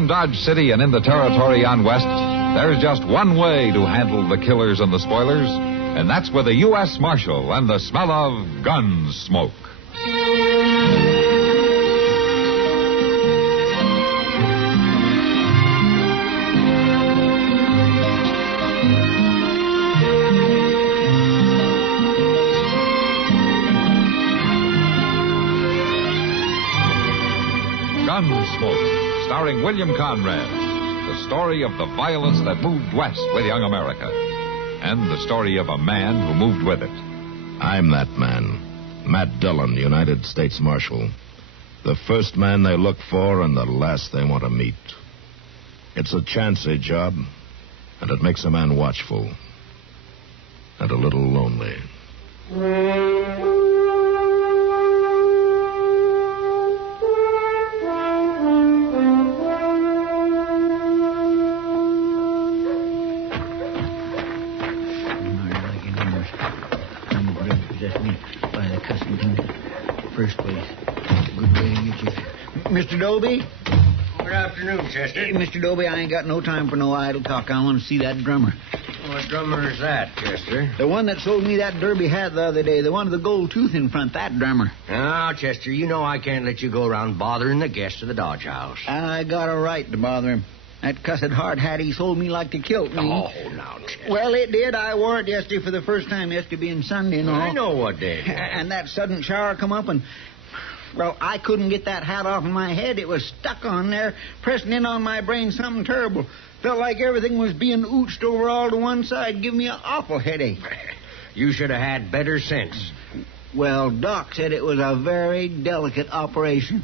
around Dodge City and in the territory on West, there's just one way to handle the killers and the spoilers, and that's with a U.S. Marshal and the smell of Gunsmoke. Gunsmoke, starring William Conrad. The story of the violence that moved west with young America. And the story of a man who moved with it. I'm that man. Matt Dillon, United States Marshal. The first man they look for and the last they want to meet. It's a chancy job, and it makes a man watchful. And a little lonely. Mr. Doby? Good afternoon, Chester. Hey, Mr. Doby, I ain't got no time for no idle talk. I want to see that drummer. What drummer is that, Chester? The one that sold me that derby hat the other day. The one with the gold tooth in front, that drummer. Now, Chester, you know I can't let you go around bothering the guests of the Dodge House. I got a right to bother him. That cussed hard hat he sold me like to kill me. Oh, now, Chester. Well, it did. I wore it yesterday for the first time, yesterday being Sunday and all. I know what day it was. And that sudden shower come up and... Well, I couldn't get that hat off in my head. It was stuck on there, pressing in on my brain something terrible. Felt like everything was being ooched over all to one side, giving me an awful headache. You should have had better sense. Well, Doc said it was a very delicate operation.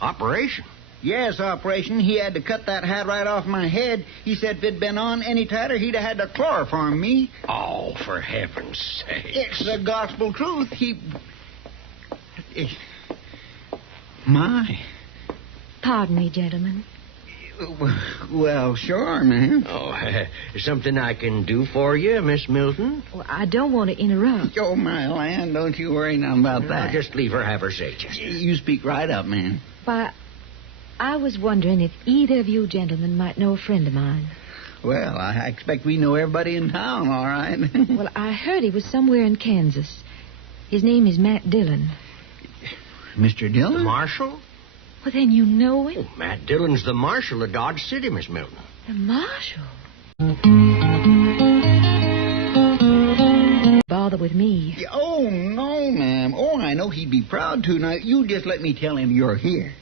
Operation? Yes, operation. He had to cut that hat right off my head. He said if it'd been on any tighter, he'd have had to chloroform me. Oh, for heaven's sake. It's the gospel truth. My. Pardon me, gentlemen. Well, sure, ma'am. Oh, something I can do for you, Miss Milton? Well, I don't want to interrupt. Oh, my land, don't you worry now about that. Just leave her have her say, Chester. You speak right up, ma'am. Why, I was wondering if either of you gentlemen might know a friend of mine. Well, I expect we know everybody in town, all right. Well, I heard he was somewhere in Kansas. His name is Matt Dillon. Mr. Dillon? The marshal? Well, then you know him. Oh, Matt Dillon's the marshal of Dodge City, Miss Milton. The marshal? Bother with me. Oh, no, ma'am. Oh, I know he'd be proud to. Now, you just let me tell him you're here.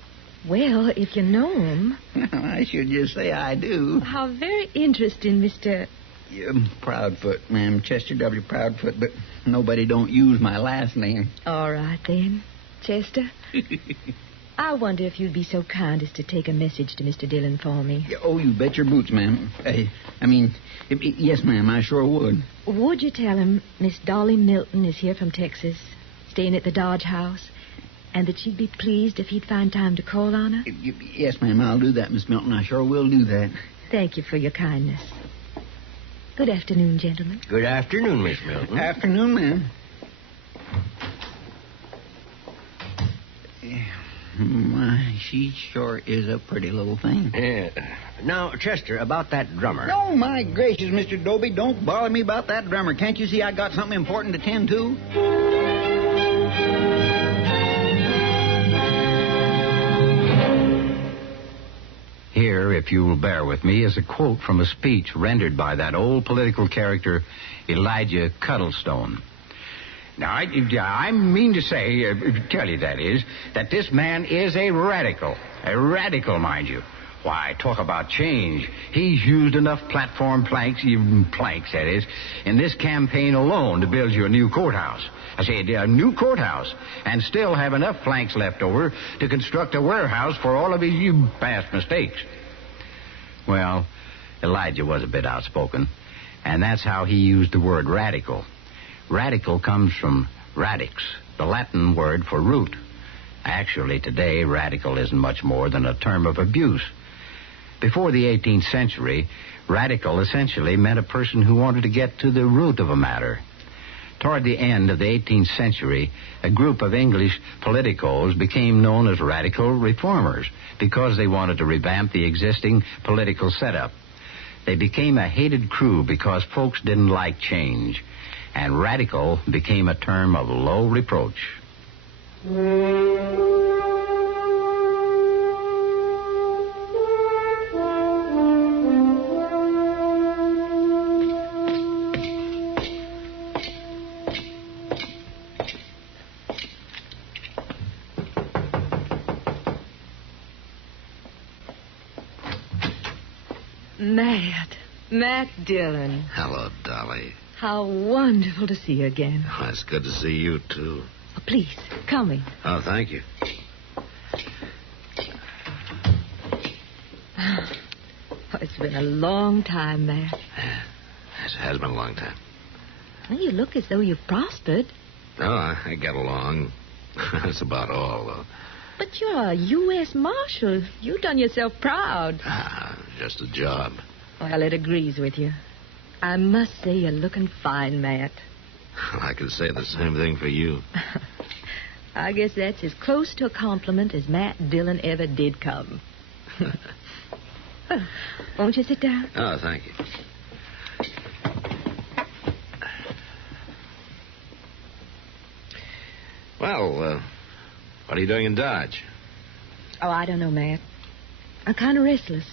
Well, if you know him... I should just say I do. How very interesting, Mr... Proudfoot, ma'am. Chester W. Proudfoot, but nobody don't use my last name. All right, then. Chester, I wonder if you'd be so kind as to take a message to Mr. Dillon for me. Oh, you bet your boots, ma'am. Yes, ma'am, I sure would. Would you tell him Miss Dolly Milton is here from Texas, staying at the Dodge House, and that she'd be pleased if he'd find time to call on her? Yes, ma'am, I'll do that, Miss Milton. I sure will do that. Thank you for your kindness. Good afternoon, gentlemen. Good afternoon, Miss Milton. Afternoon, ma'am. My, she sure is a pretty little thing. Now, Chester, about that drummer. Oh, my gracious, Mr. Doby, don't bother me about that drummer. Can't you see I got something important to tend to? Here, if you will bear with me, is a quote from a speech rendered by that old political character, Elijah Cuddlestone. Now, I mean to say, tell you that is, that this man is a radical, mind you. Why, talk about change. He's used enough platform planks, that is, in this campaign alone to build you a new courthouse. I say a new courthouse, and still have enough planks left over to construct a warehouse for all of his past mistakes. Well, Elijah was a bit outspoken, and that's how he used the word radical. Radical comes from radix, the Latin word for root. Actually, today, radical isn't much more than a term of abuse. Before the 18th century, radical essentially meant a person who wanted to get to the root of a matter. Toward the end of the 18th century, a group of English politicos became known as radical reformers because they wanted to revamp the existing political setup. They became a hated crew because folks didn't like change, and radical became a term of low reproach. Matt Dillon. Hello, Dolly. How wonderful to see you again. Oh, it's good to see you, too. Oh, please, come in. Oh, thank you. Oh, it's been a long time, Matt. It has been a long time. Well, you look as though you've prospered. Oh, I get along. That's about all, though. But you're a U.S. Marshal. You've done yourself proud. Just a job. Well, it agrees with you. I must say you're looking fine, Matt. I could say the same thing for you. I guess that's as close to a compliment as Matt Dillon ever did come. Won't you sit down? Oh, thank you. Well, what are you doing in Dodge? Oh, I don't know, Matt. I'm kind of restless.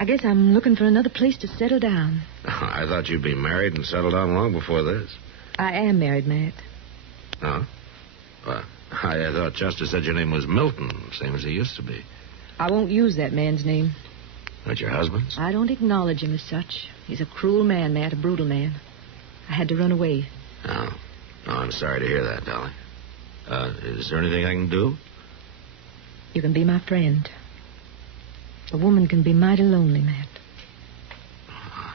I guess I'm looking for another place to settle down. I thought you'd be married and settled down long before this. I am married, Matt. Oh? Well, I thought Chester said your name was Milton, same as he used to be. I won't use that man's name. That's your husband's? I don't acknowledge him as such. He's a cruel man, Matt, a brutal man. I had to run away. Oh, I'm sorry to hear that, Dolly. Is there anything I can do? You can be my friend. A woman can be mighty lonely, Matt. I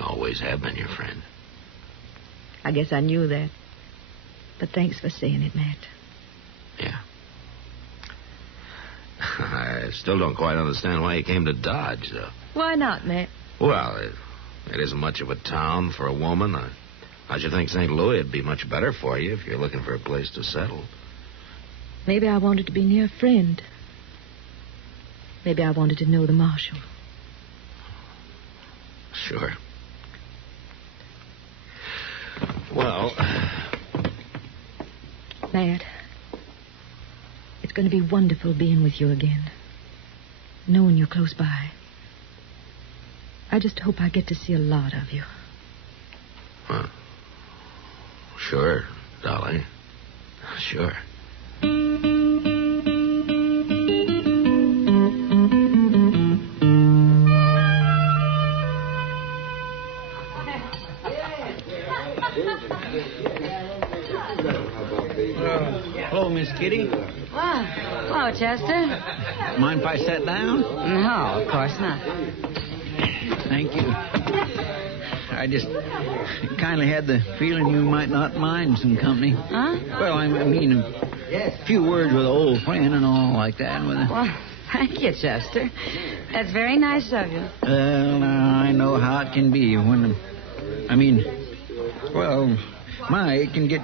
always have been your friend. I guess I knew that. But thanks for saying it, Matt. Yeah. I still don't quite understand why you came to Dodge, though. Why not, Matt? Well, it isn't much of a town for a woman. I should think St. Louis would be much better for you if you're looking for a place to settle. Maybe I wanted to be near a friend. Maybe I wanted to know the marshal. Sure. Well... Matt, it's going to be wonderful being with you again. Knowing you're close by. I just hope I get to see a lot of you. Well, sure, Dolly. Sure. Hello, Miss Kitty. Well, hello, Chester. Mind if I sit down? No, of course not. Thank you. I just kind of had the feeling you might not mind some company. Huh? Well, I mean, a few words with an old friend and all like that. Well, thank you, Chester. That's very nice of you. Well, I know how it can be when... it can get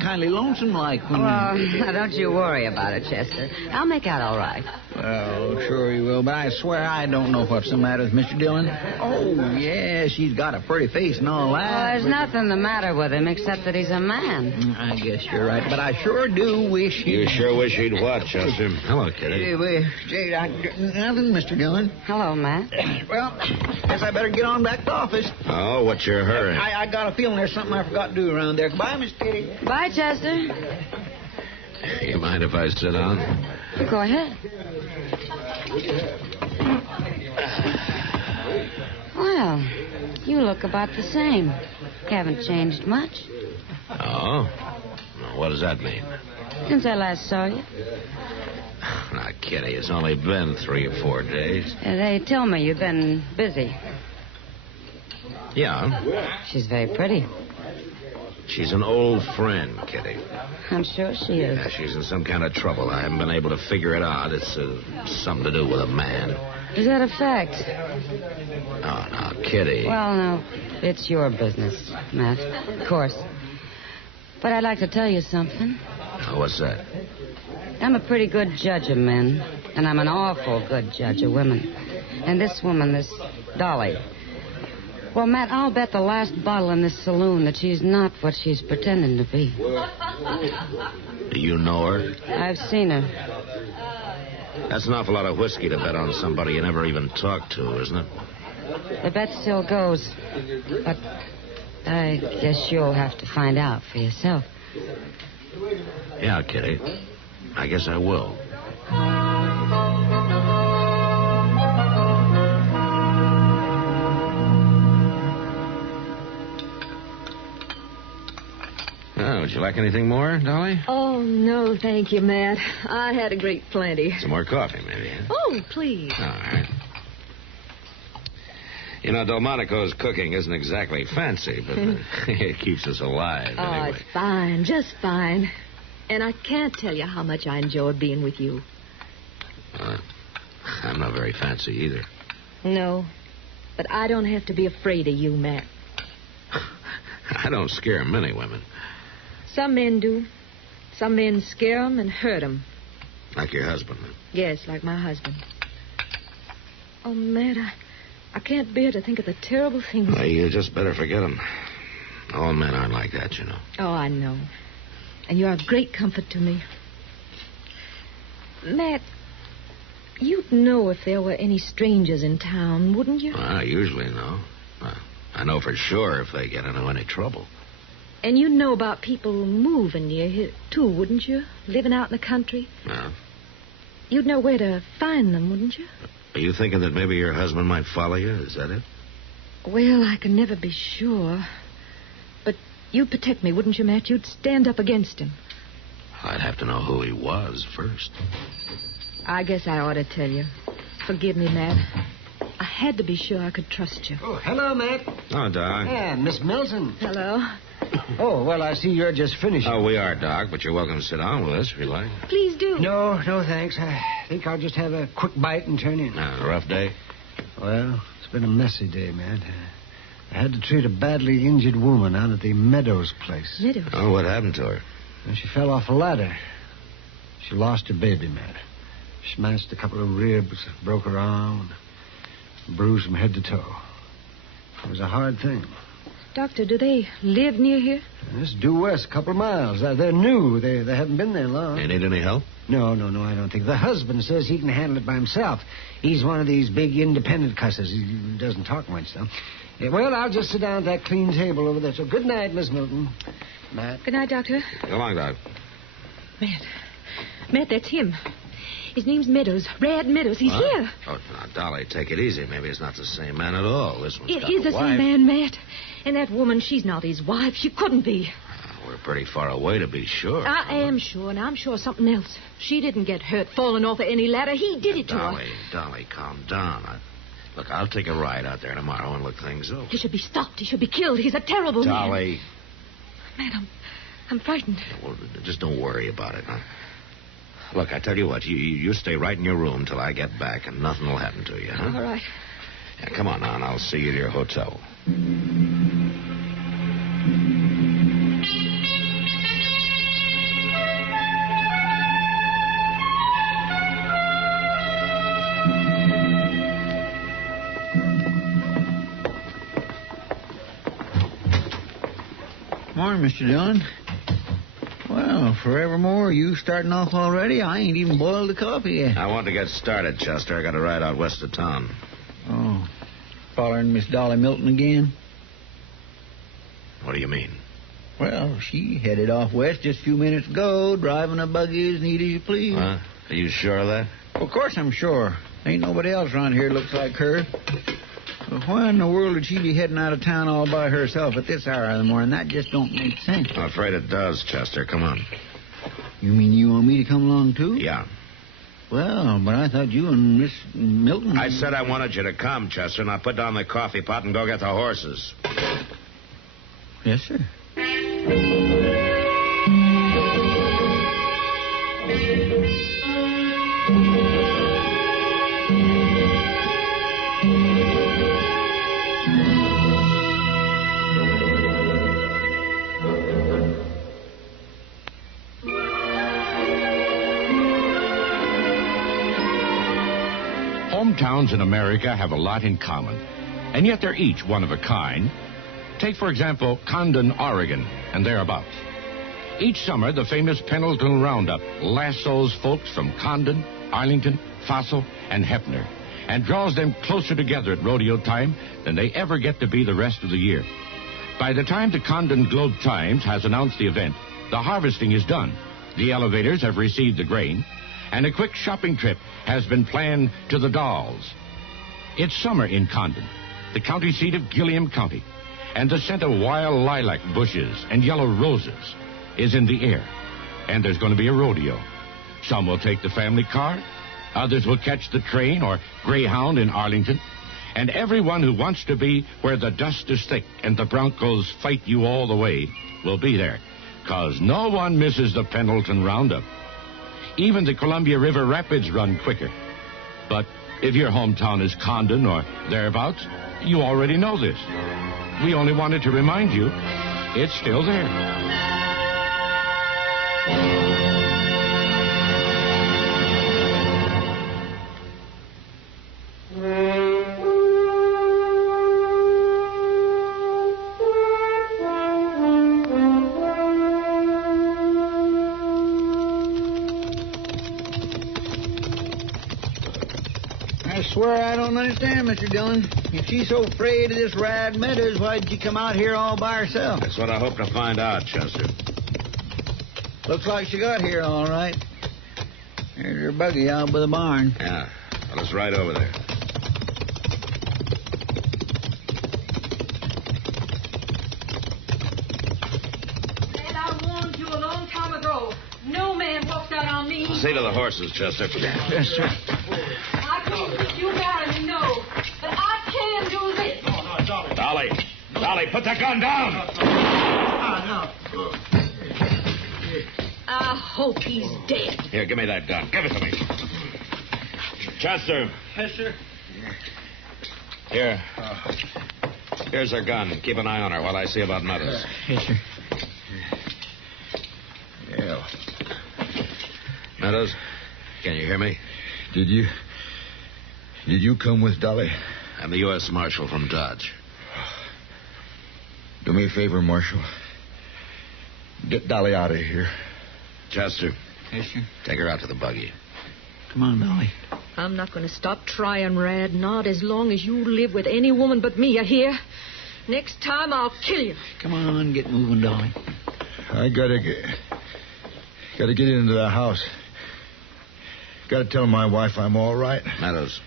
kind of lonesome like when... Well, don't you worry about it, Chester. I'll make out all right. Well, sure you will, but I swear I don't know what's the matter with Mr. Dillon. Oh, yes, he's got a pretty face and all that. Well, there's nothing the matter with him except that he's a man. I guess you're right, but I sure do wish he'd... You sure wish he'd what, Chester? Hello, Kitty. Nothing, Mr. Dillon. Hello, Matt. Well, guess I better get on back to office. Oh, what's your hurry? I got a feeling there's something I forgot to do around there. Goodbye, Miss Kitty. Bye, Chester. You mind if I sit down? Go ahead. Well, you look about the same. You haven't changed much. Oh? What does that mean? Since I last saw you. Now, Kitty, it's only been 3 or 4 days. They tell me you've been busy. Yeah. She's very pretty. She's an old friend, Kitty. I'm sure she is. Yeah, she's in some kind of trouble. I haven't been able to figure it out. It's something to do with a man. Is that a fact? Oh, no, Kitty. Well, no, it's your business, Matt. Of course. But I'd like to tell you something. Oh, what's that? I'm a pretty good judge of men, and I'm an awful good judge of women. And this woman, this Dolly. Well, Matt, I'll bet the last bottle in this saloon that she's not what she's pretending to be. Do you know her? I've seen her. That's an awful lot of whiskey to bet on somebody you never even talked to, isn't it? The bet still goes. But I guess you'll have to find out for yourself. Yeah, Kitty. I guess I will. Oh, would you like anything more, Dolly? Oh, no, thank you, Matt. I had a great plenty. Some more coffee, maybe, huh? Oh, please. All right. You know, Delmonico's cooking isn't exactly fancy, but it keeps us alive, anyway. Oh, it's fine, just fine. And I can't tell you how much I enjoyed being with you. I'm not very fancy either. No, but I don't have to be afraid of you, Matt. I don't scare many women. Some men do. Some men scare 'em and hurt 'em. Like your husband. Yes, like my husband. Oh, Matt, I can't bear to think of the terrible things. Well, you just better forget them. All men aren't like that, you know. Oh, I know. And you're a great comfort to me. Matt, you'd know if there were any strangers in town, wouldn't you? Well, I usually know. I know for sure if they get into any trouble. And you'd know about people moving near here, too, wouldn't you? Living out in the country. Yeah. You'd know where to find them, wouldn't you? Are you thinking that maybe your husband might follow you? Is that it? Well, I can never be sure. But you'd protect me, wouldn't you, Matt? You'd stand up against him. I'd have to know who he was first. I guess I ought to tell you. Forgive me, Matt. I had to be sure I could trust you. Oh, hello, Matt. Oh, Doc. Yeah, Miss Milton. Hello. Oh, well, I see you're just finished. Oh, we are, Doc, but you're welcome to sit down with us if you like. Please do. No, thanks. I think I'll just have a quick bite and turn in. A rough day? Well, it's been a messy day, Matt. I had to treat a badly injured woman out at the Meadows place. Meadows? Oh, what happened to her? And she fell off a ladder. She lost her baby, Matt. Smashed a couple of ribs, broke her arm, bruised from head to toe. It was a hard thing. Doctor, do they live near here? It's due west, a couple of miles. They're new. They haven't been there long. You need any help? No, I don't think. The husband says he can handle it by himself. He's one of these big independent cusses. He doesn't talk much, though. Well, I'll just sit down at that clean table over there. So good night, Miss Milton. Matt. Good night, Doctor. Go along, Doc. Matt, that's him. His name's Meadows. Rad Meadows. He's here. Oh, now, Dolly, take it easy. Maybe it's not the same man at all. This one's It got is a the wife. same man, Matt. And that woman, she's not his wife. She couldn't be. We're pretty far away to be sure. I am sure, and I'm sure something else. She didn't get hurt falling off of any ladder. He did it to her. Dolly, calm down. Look, I'll take a ride out there tomorrow and look things over. He should be stopped. He should be killed. He's a terrible man. Dolly. Matt, I'm frightened. Well, just don't worry about it, huh? Look, I tell you what, you stay right in your room till I get back, and nothing will happen to you, huh? All right. Yeah, come on now, and I'll see you to your hotel. Morning, Mr. Dillon. Well, forevermore, you starting off already? I ain't even boiled the coffee yet. I want to get started, Chester. I got to ride out west of town. Oh, following Miss Dolly Milton again? What do you mean? Well, she headed off west just a few minutes ago, driving a buggy as neat as you please. Huh? Are you sure of that? Of course I'm sure. Ain't nobody else around here looks like her. Well, why in the world would she be heading out of town all by herself at this hour of the morning? That just don't make sense. I'm afraid it does, Chester. Come on. You mean you want me to come along, too? Yeah. Well, but I thought you and Miss Milton... I said I wanted you to come, Chester. Now put down the coffee pot and go get the horses. Yes, sir. Hometowns in America have a lot in common, and yet they're each one of a kind. Take, for example, Condon, Oregon, and thereabouts. Each summer, the famous Pendleton Roundup lassos folks from Condon, Arlington, Fossil, and Hefner, and draws them closer together at rodeo time than they ever get to be the rest of the year. By the time the Condon Globe-Times has announced the event, the harvesting is done, the elevators have received the grain, and a quick shopping trip has been planned to the Dalles. It's summer in Condon, the county seat of Gilliam County, and the scent of wild lilac bushes and yellow roses is in the air. And there's going to be a rodeo. Some will take the family car, others will catch the train or Greyhound in Arlington, and everyone who wants to be where the dust is thick and the Broncos fight you all the way will be there, 'cause no one misses the Pendleton Roundup. Even the Columbia River Rapids run quicker. But if your hometown is Condon or thereabouts, you already know this. We only wanted to remind you, it's still there. I swear I don't understand, Mr. Dillon. If she's so afraid of this Rad Meadows, why'd she come out here all by herself? That's what I hope to find out, Chester. Looks like she got here all right. There's her buggy out by the barn. Yeah, well, it's right over there. And I warned you a long time ago. No man walks out on me. See to the horses, Chester. Yes, sir. I can't let you marry me, no. But I can do this. Dolly, put that gun down. I hope he's dead. Here, give me that gun. Give it to me. Chester. Yes, sir. Here. Here's her gun. Keep an eye on her while I see about Meadows. Yes, sir. Yeah. Meadows, can you hear me? Did you come with Dolly? I'm the U.S. Marshal from Dodge. Do me a favor, Marshal. Get Dolly out of here. Chester. Yes, sir. Take her out to the buggy. Come on, Dolly. I'm not going to stop trying, Rad. Not as long as you live with any woman but me, you hear? Next time, I'll kill you. Come on, get moving, Dolly. I gotta get into the house. Gotta tell my wife I'm all right. Meadows.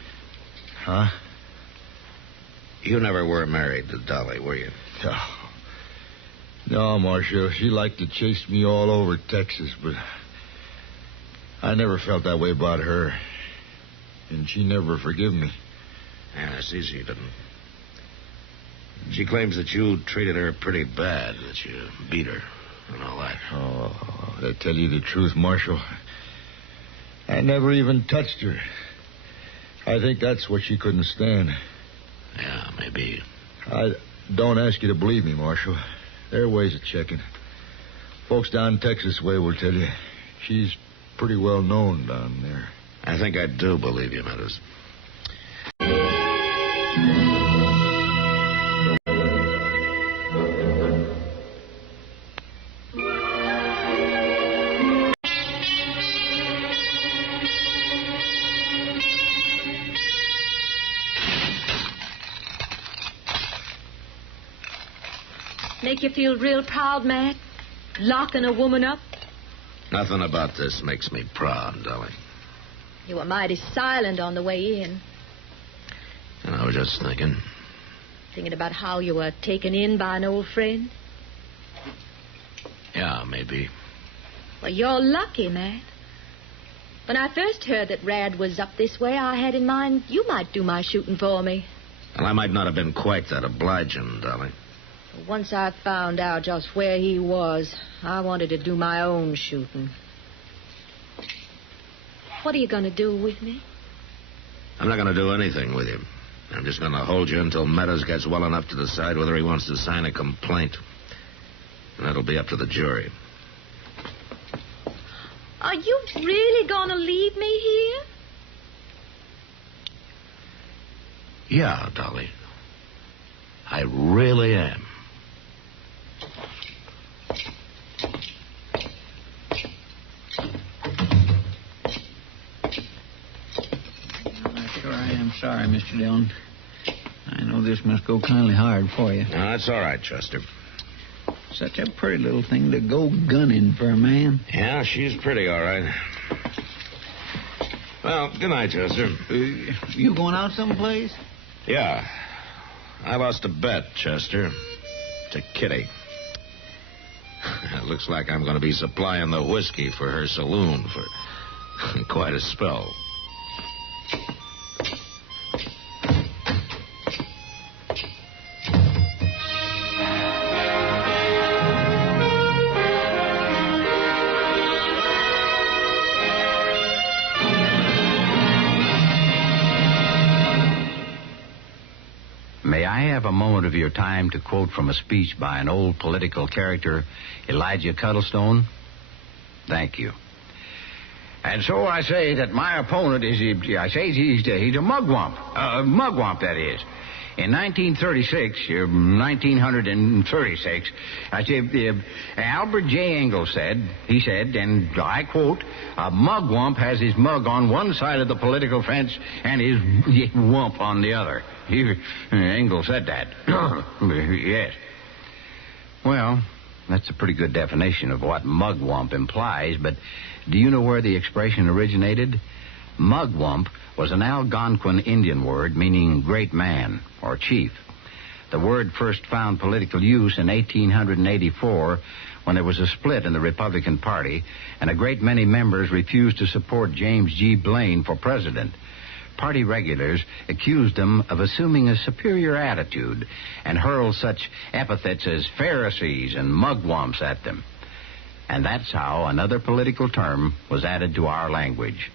Huh? You never were married to Dolly, were you? Oh. No, Marshal. She liked to chase me all over Texas, but I never felt that way about her. And she never forgive me. Yeah, I see she didn't. She claims that you treated her pretty bad, that you beat her and all that. Oh, to tell you the truth, Marshal, I never even touched her. I think that's what she couldn't stand. Yeah, maybe. I don't ask you to believe me, Marshal. There are ways of checking. Folks down Texas way will tell you. She's pretty well known down there. I think I do believe you, Meadows. Make you feel real proud, Matt? Locking a woman up? Nothing about this makes me proud, Dolly. You were mighty silent on the way in. And I was just thinking. Thinking about how you were taken in by an old friend? Yeah, maybe. Well, you're lucky, Matt. When I first heard that Rad was up this way, I had in mind you might do my shooting for me. Well, I might not have been quite that obliging, Dolly. Once I found out just where he was, I wanted to do my own shooting. What are you going to do with me? I'm not going to do anything with you. I'm just going to hold you until Meadows gets well enough to decide whether he wants to sign a complaint. And that'll be up to the jury. Are you really going to leave me here? Yeah, Dolly. I really am. Sure, I am sorry, Mr. Dillon. I know this must go kindly hard for you. No, that's all right, Chester. Such a pretty little thing to go gunning for a man. Yeah, she's pretty, all right. Well, good night, Chester. You going out someplace? Yeah. I lost a bet, Chester. To Kitty. It looks like I'm going to be supplying the whiskey for her saloon for quite a spell. May I have a moment of your time to quote from a speech by an old political character, Elijah Cuddlestone? Thank you. And so I say that my opponent is, he's a mugwump. Mugwump, that is. In 1936, I said, Albert J. Ingalls said, and I quote, a mugwump has his mug on one side of the political fence and his wump on the other. Ingalls said that. Yes. Well, that's a pretty good definition of what mugwump implies, but do you know where the expression originated? Mugwump was an Algonquin Indian word meaning great man or chief. The word first found political use in 1884 when there was a split in the Republican Party and a great many members refused to support James G. Blaine for president. Party regulars accused him of assuming a superior attitude and hurled such epithets as Pharisees and mugwumps at them. And that's how another political term was added to our language.